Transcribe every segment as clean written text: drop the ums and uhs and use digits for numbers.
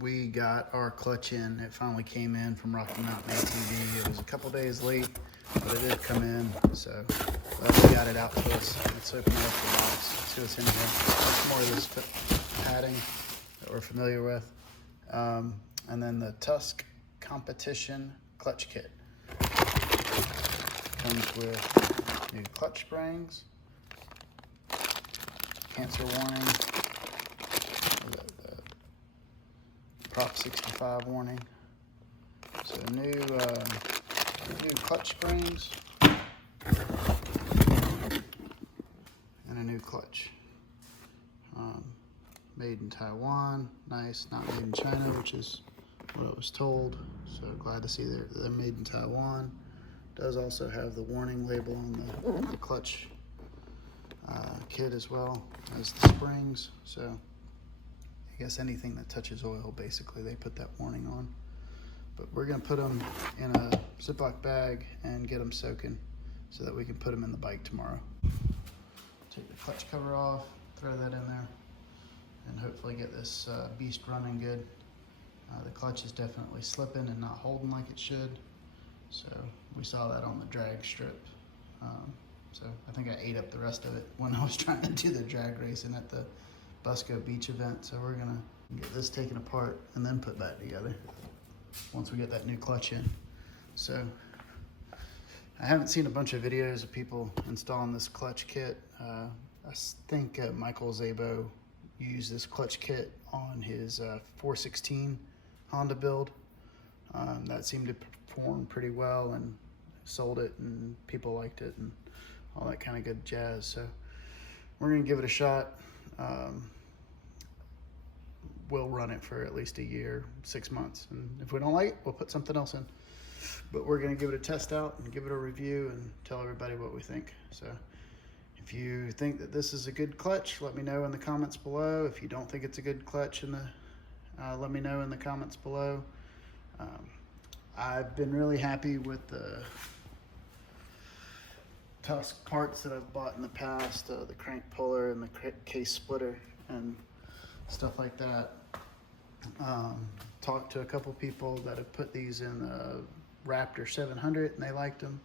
we got our clutch in. It finally came in from Rocky Mountain ATV. It was a couple days late, but it did come in. So glad we got it out to us. Let's open up the box, see what's in here. That's more of this padding that we're familiar with. And then the Tusk Competition Clutch Kit. Comes with new clutch springs, cancer warning, the Prop 65 warning. So new clutch springs and a new clutch. Made in Taiwan, nice, not made in China, which is what I was told. So glad to see they're made in Taiwan. Does also have the warning label on the clutch kit as well as the springs. So I guess anything that touches oil, basically, they put that warning on. But we're gonna put them in a Ziploc bag and get them soaking so that we can put them in the bike tomorrow. Take the clutch cover off, throw that in there, and hopefully get this beast running good. The clutch is definitely slipping and not holding like it should. So we saw that on the drag strip. So I think I ate up the rest of it when I was trying to do the drag racing at the Busco Beach event. So we're gonna get this taken apart and then put that together once we get that new clutch in. So I haven't seen a bunch of videos of people installing this clutch kit. I think Michael Szabo used this clutch kit on his 416 Honda build. That seemed to perform pretty well, and sold it and people liked it and all that kind of good jazz. So we're gonna give it a shot. We'll run it for at least a year, 6 months, and if we don't like it, we'll put something else in. But we're gonna give it a test out and give it a review and tell everybody what we think. So if you think that this is a good clutch, let me know in the comments below. If you don't think it's a good clutch, let me know in the comments below. I've been really happy with the Tusk parts that I've bought in the past, the crank puller and the case splitter and stuff like that. Talked to a couple people that have put these in the Raptor 700 and they liked them.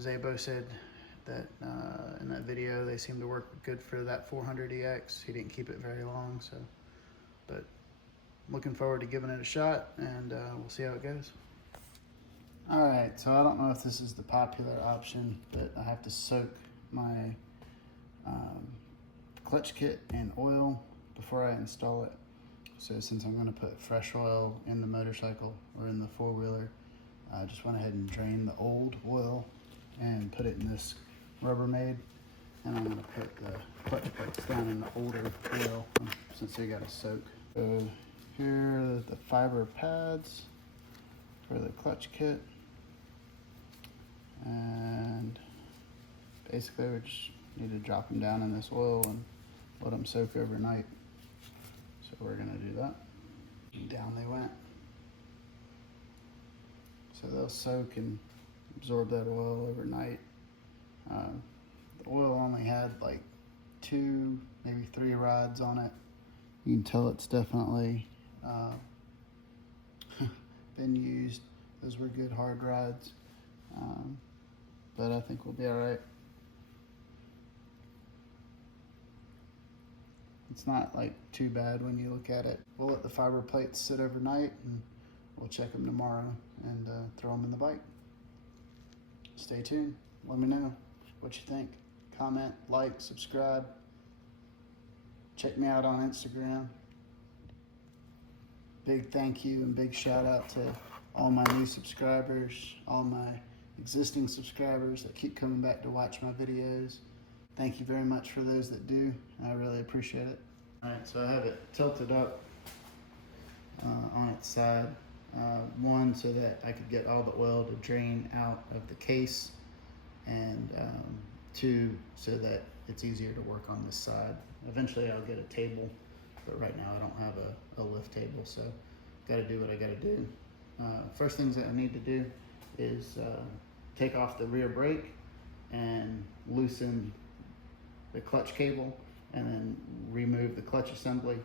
Szabo said that in that video they seem to work good for that 400EX. He didn't keep it very long, so, but looking forward to giving it a shot, and we'll see how it goes. All right, so I don't know if this is the popular option, but I have to soak my clutch kit in oil before I install it. So since I'm gonna put fresh oil in the motorcycle or in the four-wheeler, I just went ahead and drained the old oil and put it in this Rubbermaid. And I'm gonna put the clutch plates down in the older oil since they gotta soak. So here are the fiber pads for the clutch kit. And basically we just need to drop them down in this oil and let them soak overnight. So we're gonna do that. And down they went. So they'll soak and absorb that oil overnight. The oil only had like 2, maybe 3 rods on it. You can tell it's definitely been used. Those were good hard rods, but I think we'll be all right. It's not like too bad when you look at it. We'll let the fiber plates sit overnight and we'll check them tomorrow and throw them in the bike. Stay tuned. Let me know what you think. Comment, like, subscribe. Check me out on Instagram. Big thank you and big shout out to all my new subscribers, all my existing subscribers that keep coming back to watch my videos. Thank you very much for those that do. I really appreciate it. All right, so I have it tilted up on its side. One, so that I could get all the oil to drain out of the case, and 2, so that it's easier to work on this side. Eventually I'll get a table, but right now I don't have a lift table, so gotta do what I gotta do. First things that I need to do is take off the rear brake and loosen the clutch cable, and then remove the clutch assembly,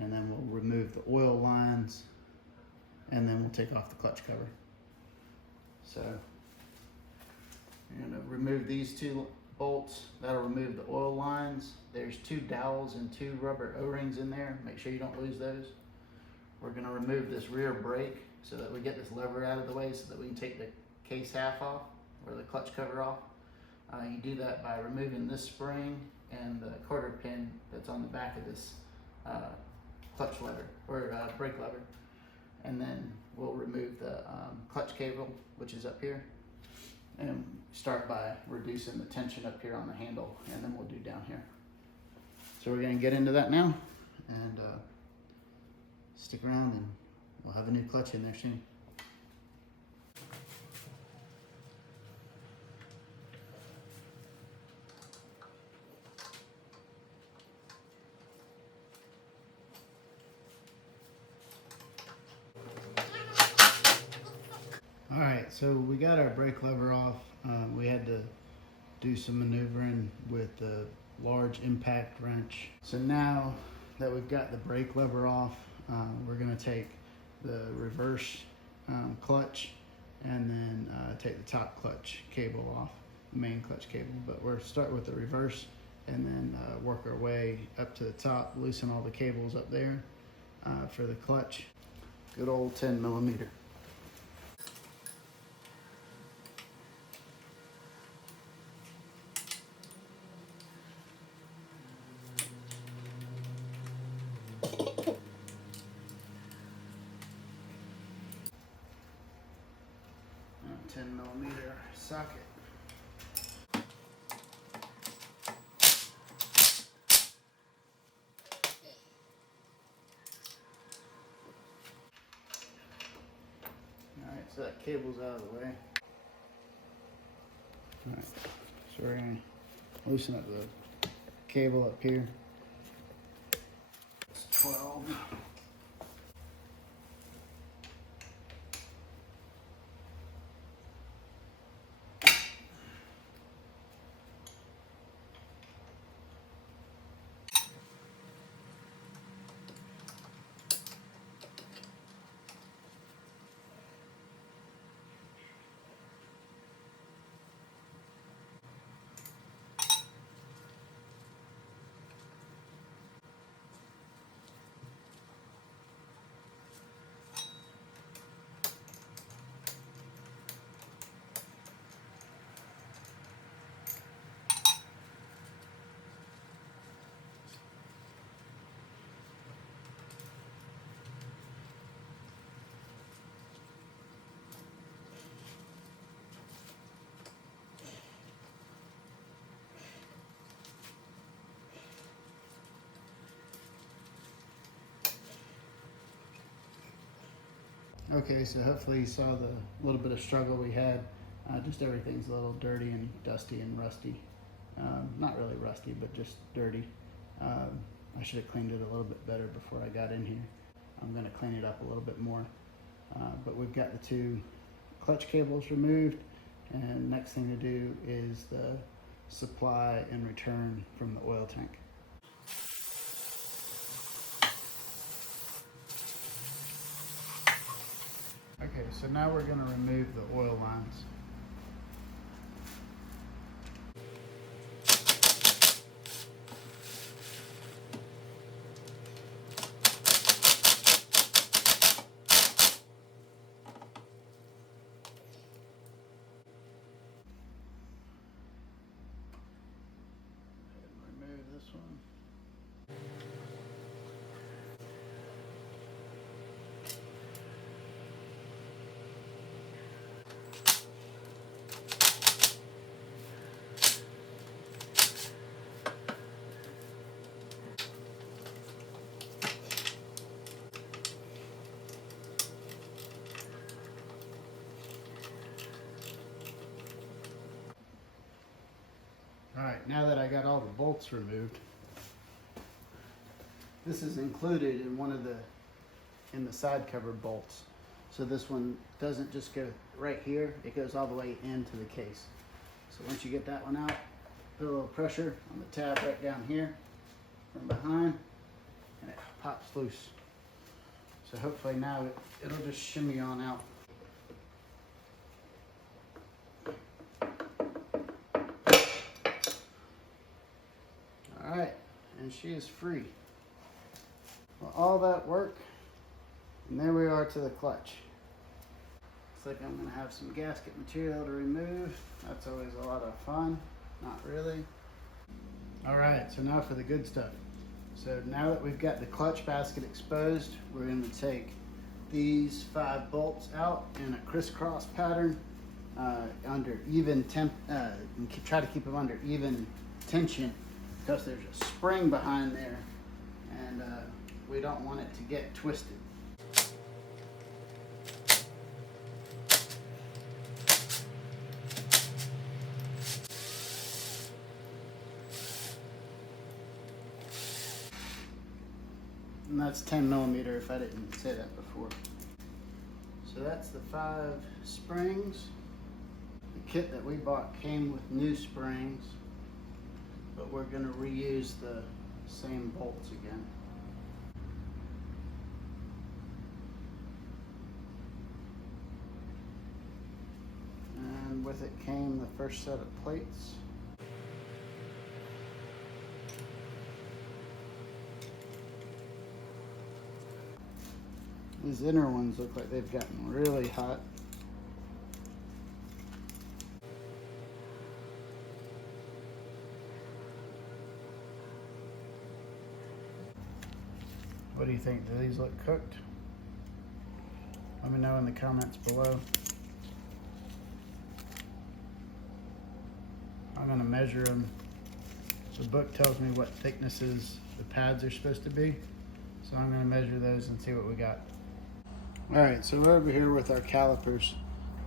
and then we'll remove the oil lines, and then we'll take off the clutch cover. So I'm going to remove these two bolts. That'll remove the oil lines. There's 2 dowels and 2 rubber O-rings in there. Make sure you don't lose those. We're going to remove this rear brake so that we get this lever out of the way so that we can take the case half off, or the clutch cover off. You do that by removing this spring and the quarter pin that's on the back of this clutch lever, or brake lever. And then we'll remove the clutch cable, which is up here, and start by reducing the tension up here on the handle, and then we'll do down here. So we're going to get into that now, and stick around and we'll have a new clutch in there soon. All right, so we got our brake lever off. We had to do some maneuvering with the large impact wrench. So now that we've got the brake lever off, we're gonna take the reverse clutch and then take the top clutch cable off, the main clutch cable. But we're starting with the reverse and then work our way up to the top, loosen all the cables up there for the clutch. Good old 10mm. A 10mm socket. Alright, so that cable's out of the way. Alright, so we're going to loosen up the cable up here. It's 12. Okay, so hopefully you saw the little bit of struggle we had. Just everything's a little dirty and dusty and rusty. Not really rusty, but just dirty. I should have cleaned it a little bit better before I got in here. I'm going to clean it up a little bit more. But we've got the 2 clutch cables removed, and next thing to do is the supply and return from the oil tank. Okay, so now we're going to remove the oil lines. Remove this one. Alright, now that I got all the bolts removed, this is included in in the side cover bolts. So this one doesn't just go right here, it goes all the way into the case. So once you get that one out, put a little pressure on the tab right down here from behind, and it pops loose. So hopefully now it'll just shimmy on out. All right, and she is free. Well, all that work, and there we are to the clutch. Looks like I'm gonna have some gasket material to remove. That's always a lot of fun. Not really. All right, so now for the good stuff. So now that we've got the clutch basket exposed, we're gonna take these 5 bolts out in a crisscross pattern under even temp, and try to keep them under even tension because there's a spring behind there, and we don't want it to get twisted. And that's 10 millimeter if I didn't say that before. So that's the 5 springs. The kit that we bought came with new springs, but we're gonna reuse the same bolts again. And with it came the first set of plates. These inner ones look like they've gotten really hot. What do you think? Do these look cooked? Let me know in the comments below. I'm going to measure them. The book tells me what thicknesses the pads are supposed to be, so I'm going to measure those and see what we got. Alright, so we're over here with our calipers,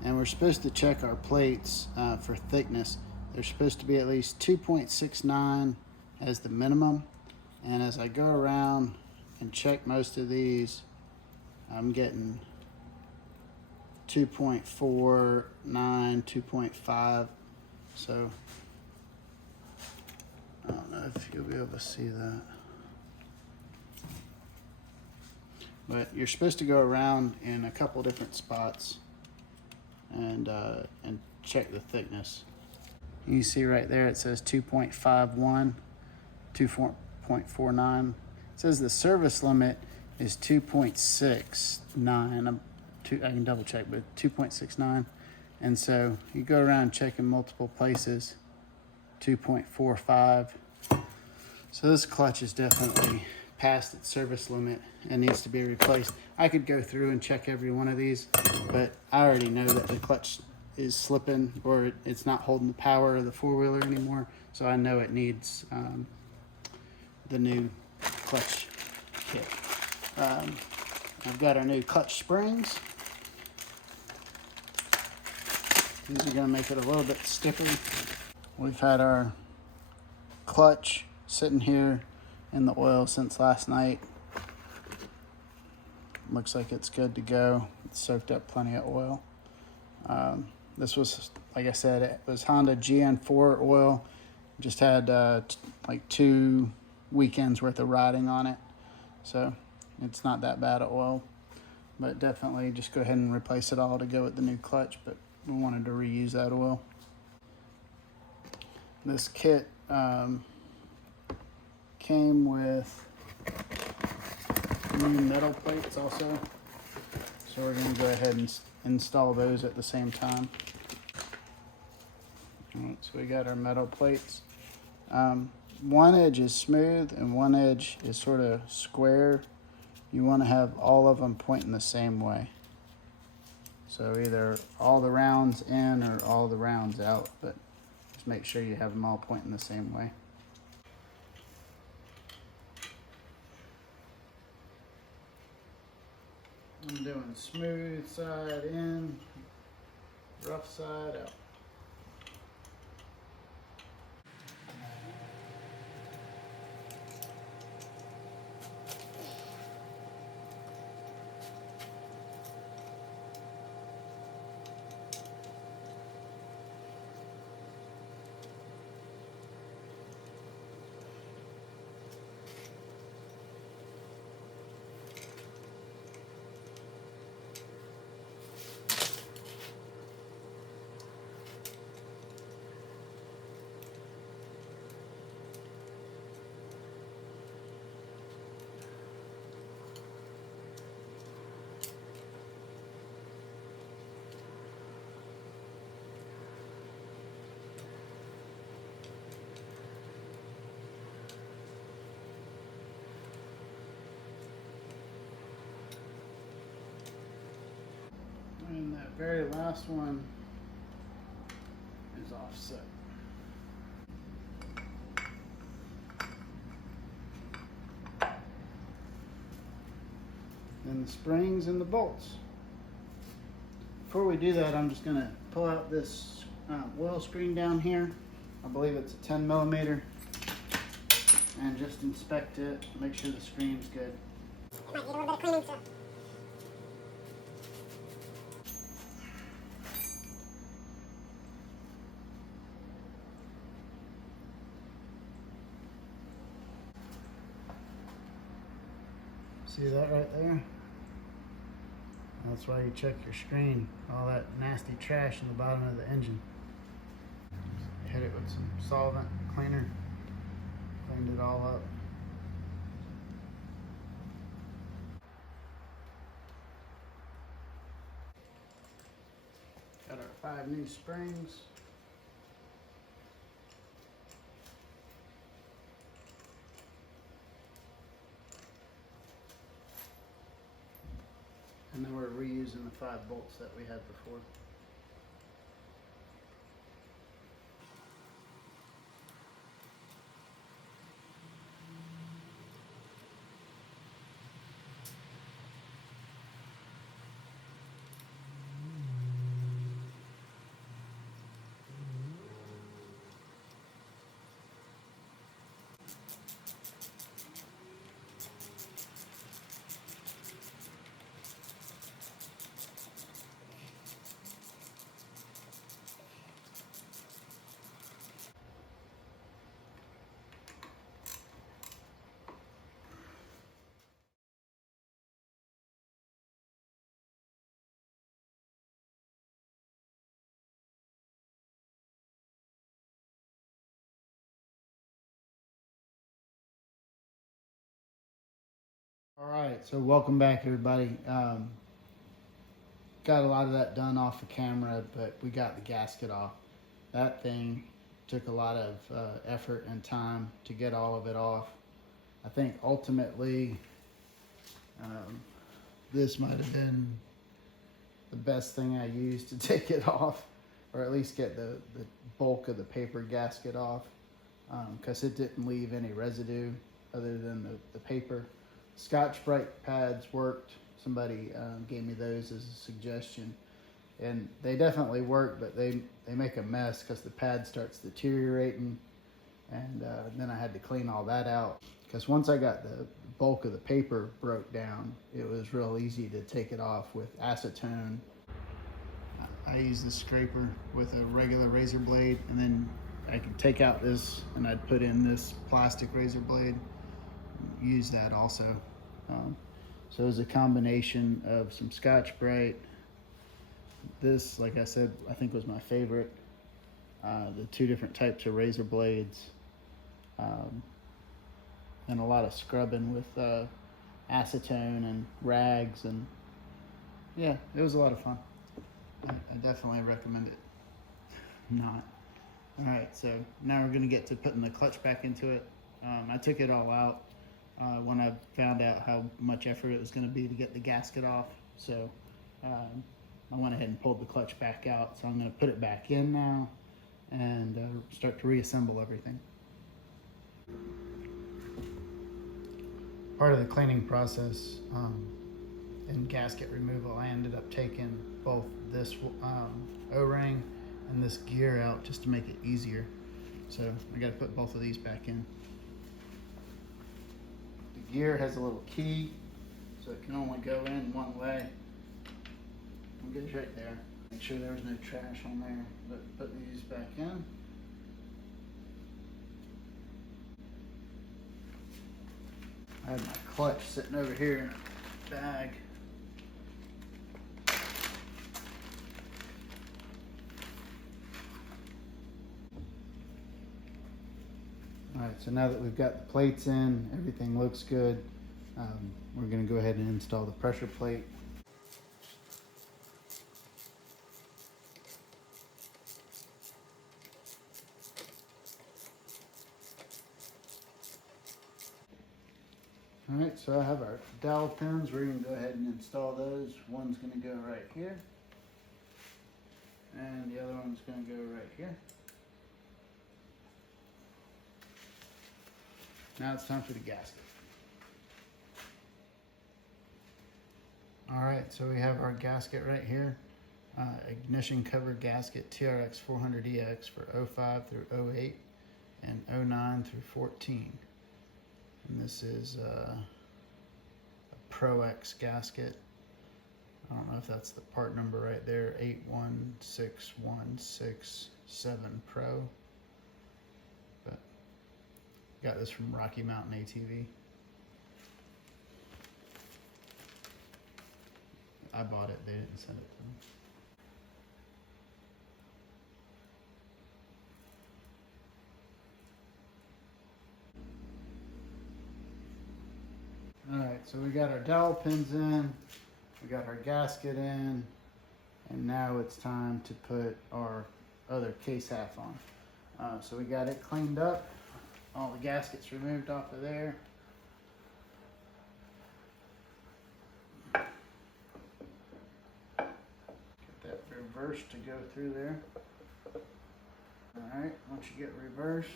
and we're supposed to check our plates for thickness. They're supposed to be at least 2.69 as the minimum, and as I go around and check most of these, I'm getting 2.49, 2.5, so I don't know if you'll be able to see that. But you're supposed to go around in a couple different spots and check the thickness. You see right there it says 2.51, 2.49. It says the service limit is 2.69. I can double check, but 2.69. And so you go around checking multiple places, 2.45. So this clutch is definitely past its service limit and needs to be replaced. I could go through and check every one of these, but I already know that the clutch is slipping or it's not holding the power of the four-wheeler anymore, so I know it needs the new clutch kit. I've got our new clutch springs. These are going to make it a little bit stiffer. We've had our clutch sitting here in the oil since last night. Looks like it's good to go. It's soaked up plenty of oil. This was, like I said, it was Honda GN4 oil. Just had like 2 weekends worth of riding on it. So it's not that bad of oil, but definitely just go ahead and replace it all to go with the new clutch, but we wanted to reuse that oil. This kit came with new metal plates also, so we're going to go ahead and install those at the same time. All right, so we got our metal plates. One edge is smooth and one edge is sort of square. You want to have all of them pointing the same way. So either all the rounds in or all the rounds out, but just make sure you have them all pointing the same way. I'm doing smooth side in, rough side out. very last one is offset. Then the springs and the bolts. Before we do that, I'm just going to pull out this oil screen down here. I believe it's a 10 millimeter, and just inspect it, make sure the screen's good. It might need a little bit of cleaning, so. See that right there? That's why you check your screen. All that nasty trash in the bottom of the engine. Hit it with some solvent cleaner. Cleaned it all up. Got our 5 new springs. And then we're reusing the 5 bolts that we had before. All right, so welcome back, everybody. Got a lot of that done off the camera, but we got the gasket off. That thing took a lot of effort and time to get all of it off. I think ultimately this might have been the best thing I used to take it off, or at least get the bulk of the paper gasket off, because it didn't leave any residue other than the paper. Scotch-Brite pads worked. Somebody gave me those as a suggestion, and they definitely work, but they make a mess because the pad starts deteriorating, and then I had to clean all that out, because once I got the bulk of the paper broke down, it was real easy to take it off with acetone. I use the scraper with a regular razor blade, and then I could take out this and I'd put in this plastic razor blade, use that also. So it was a combination of some Scotch-Brite. This, like I said, I think was my favorite. The 2 different types of razor blades, and a lot of scrubbing with acetone and rags, and yeah, it was a lot of fun. I definitely recommend it. Not. All right, so now we're gonna get to putting the clutch back into it. I took it all out when I found out how much effort it was going to be to get the gasket off. So I went ahead and pulled the clutch back out. So I'm going to put it back in now and start to reassemble everything. Part of the cleaning process in gasket removal, I ended up taking both this O-ring and this gear out just to make it easier. So I got to put both of these back in. Gear has a little key, so it can only go in one way. It goes right there. Make sure there was no trash on there. But put these back in. I have my clutch sitting over here in a bag. All right, so now that we've got the plates in, everything looks good, we're going to go ahead and install the pressure plate. All right, so I have our dowel pins. We're going to go ahead and install those. One's going to go right here. And the other one's gonna go right here. Now it's time for the gasket. All right, so we have our gasket right here. Ignition cover gasket TRX 400EX for 05 through 08 and 09 through 14. And this is a Pro X gasket. I don't know if that's the part number right there, 816167 Pro. But got this from Rocky Mountain ATV. I bought it, they didn't send it to me. Alright, so we got our dowel pins in, we got our gasket in, and now it's time to put our other case half on. So we got it cleaned up, all the gaskets removed off of there. Get that reverse to go through there. Alright, once you get reverse,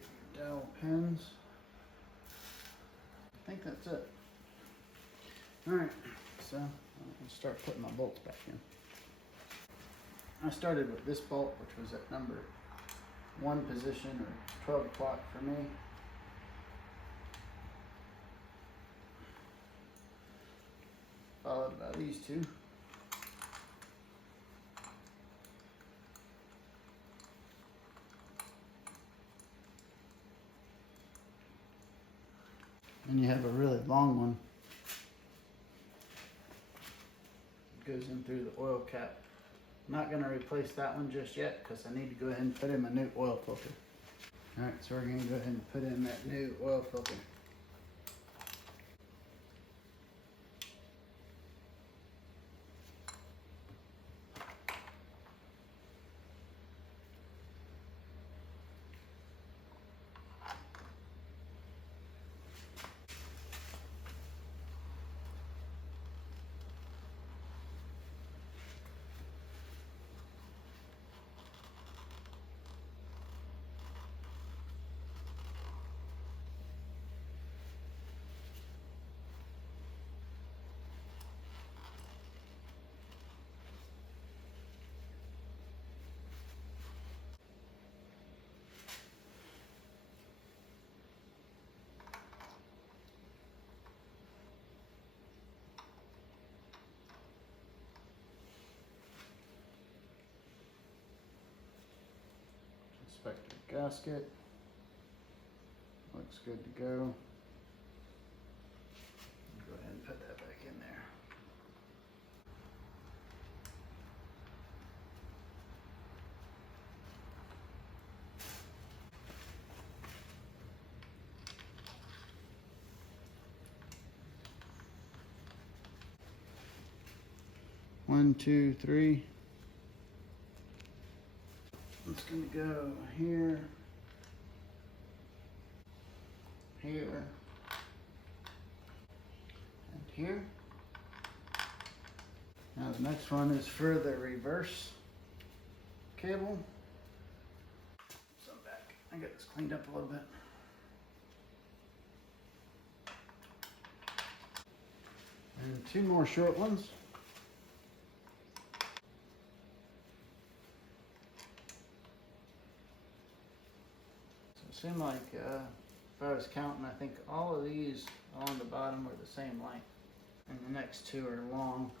get your dowel pins. I think that's it. Alright, so I'll start putting my bolts back in. I started with this bolt, which was at number 1 position, or 12 o'clock for me. Followed by these two. And you have a really long one. It goes in through the oil cap. I'm not going to replace that one just yet because I need to go ahead and put in my new oil filter. Alright, so we're going to go ahead and put in that new oil filter. Inspector gasket. Looks good to go. Go ahead and put that back in there. One, two, three. It's going to go here, here, and here. Now the next one is for the reverse cable. So I'm back. I got this cleaned up a little bit. And 2 more short ones. Seemed like if I was counting, I think all of these along the bottom are the same length, and the next 2 are long.